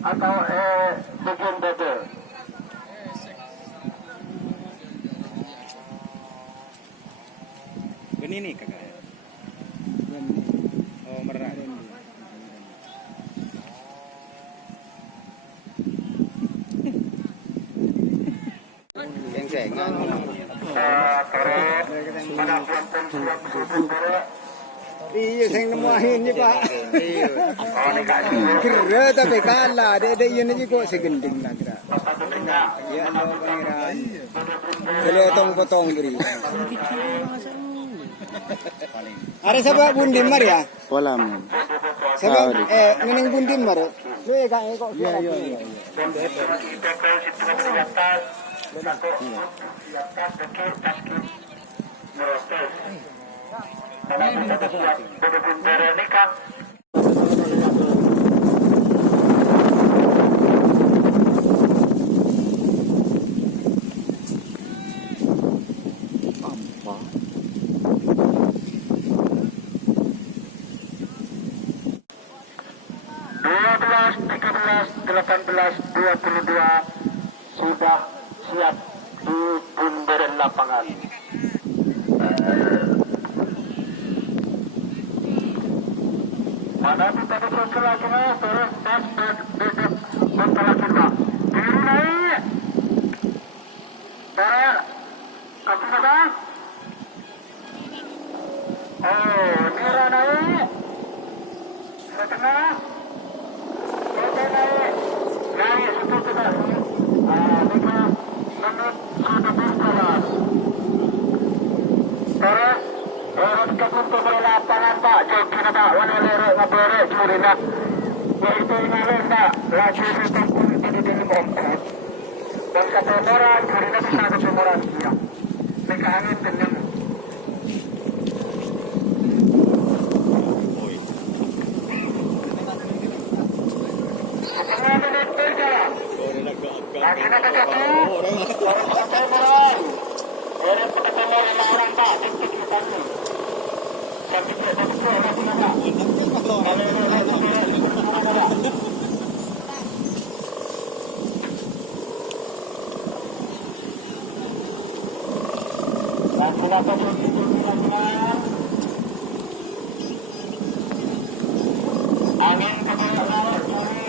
atau bagian dada. Ini nih kakak ya? Oh merah. Geng-gengan. Iya, saya nemuin ni Pak. Kira tapi kalah, dia ini juga segending lah kira. Ya, no pangeran. Kalau potong beri. Ada sebab bundim mar ya? Polam. Sebab neneng bundim mar. Saya kak kok. Iya. Sudah siap di bundaran lapangan. Mana kita bisa selakina terus pas duduk bentar kita. Diri naik. Tara, kasih apa? Oh, nira naik. Setengah. Setengah naik. Naik situ kita. Mereka menurut sudah berjalan. Terus, harus kepuntung lapangan Pak. Jokin Pak, wani lerek ngaberek curi nak. Yaitu ngalir Pak, lagi ditunggu di dalam ongkut. Dan satu orang curi nak bisa kesemuran siap. Mereka angin dengan setengah menit berjalan. Lagi nak kaki, orang sampai mulai. Orang ketemu 5 orang Pak, titik kita ni. Sampai kita orang punya Pak. Lagi nak kaki angin kepala laut curi.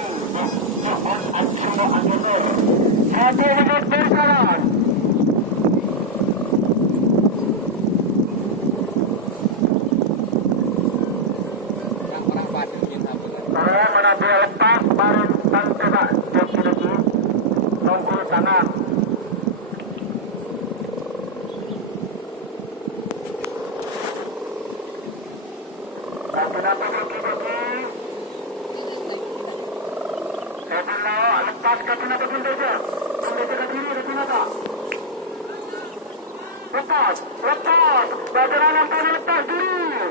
Satu menit berjalan. Saya menambil lepas barang dan tidak jadi nunggu kanan. Dan kenapa bagi-bagi? Saya bilang lepas ke kenapa benda je? Benda je ke kiri di kenapa? Lepas. Bagaimana ampun lepas diri?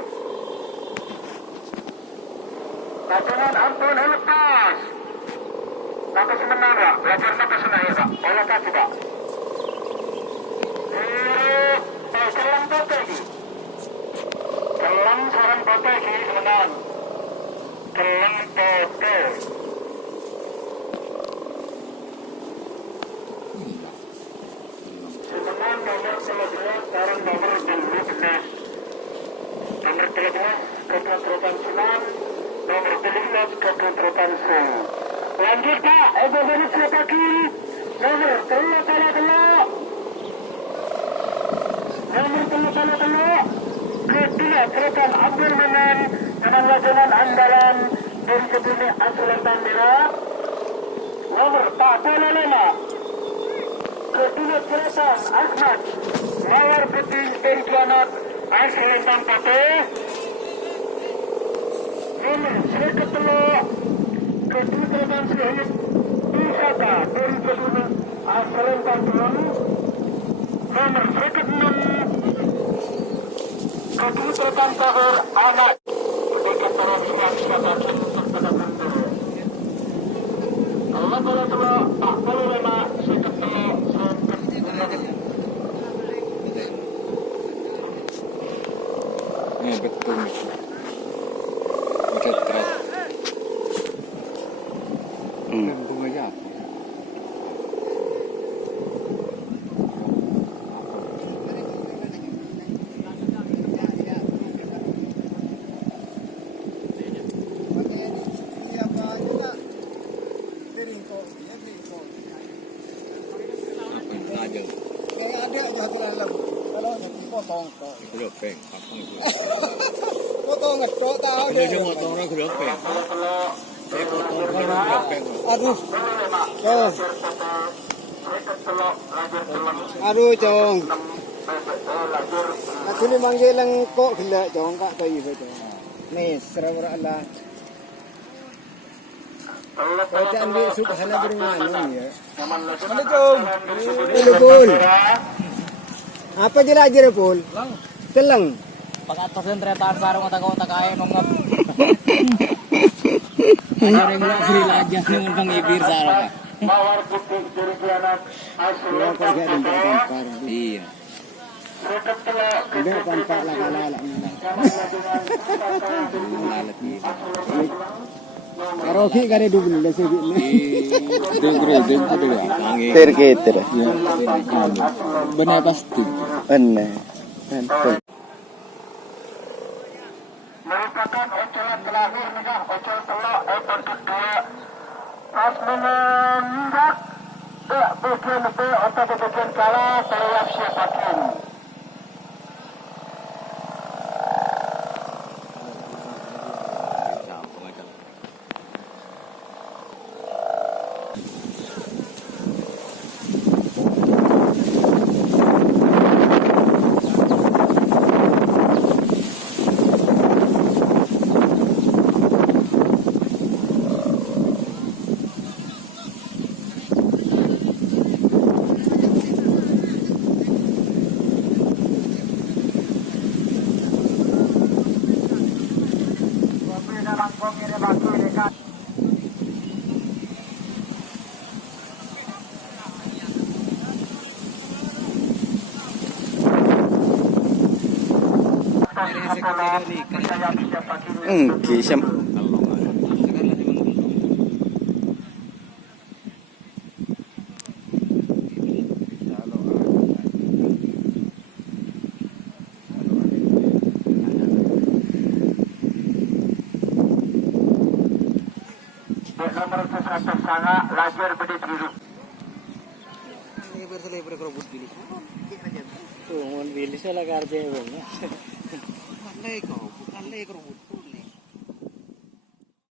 Bagaimana ampun lepas? Sampai sebenarnya tak? Belajar sampai sebenarnya tak? Oleh tak juga? Kelang pote lagi. Kelang sarang pote lagi sebenarnya. Kelang pote. Sebenarnya nomor telepon sekarang nomor 12. Nomor telepon kepentrotan Sunan. Nomor 12 kepentrotan Sel. Lanjut Pak, Egovenit sebelah kiri. Nomor teluk. Nomor teluk. Kedua selatan ambil dengan lajanan andalan dari kebun Asulan Bandera. Nomor 45. Kedua selatan Ahmad Mawar Putih dari Kianat ASLI Bangkalan. Nomor seketeluk kedua selatan Syahid Wisata dari kebun ASLI Bangkalan. Nomor seketeluk kedua selatan Tahir Ahmad dari kebun Wisata Allah kalau teluk tak perlu lemak seketeluk. Ini betul nih. Udah terat. Bunga aja. Aja. Kayak ada jatuh dalam. Kalau potong kok. Gerobeng, pasang itu. Potong ngetok tahu. Ada yang motong orang gerobeng. Saya potong orang gerobeng. Aduh. Cong. Aduh, Cong. Aku ni manggil lang kok gila, Cong, kak tayo ba, Cong. Nih, serah-serah Allah. Kau tak ambil suka sana bermanung ya. Halo, Cong. Halo, Pul. Apa jelajar, Pul? Telang. Pag-atas ng tretaan sarong otak-otak kaya nungap. Ano rin lang sila aja naman pang-ibir sa araw ka. Wala ko ganun ba tampar. Iya. Hindi tampar lang alala nila. Lalat niya. Karoki kare dubul na sige ni. Dengkere ya. Terketer. Benar pasti. Anne. Anne. merupakan ocolan terakhir nih, ocol telok ekor kedua. Pas menendak bagian itu atau bagian kalah terlihat siapakin. Kisah Nomor 100 sangat lajar berdiri. Ini berselebih kerobot bilis. Tuh, bilis lah karbe bang. Bukan lego kerobot.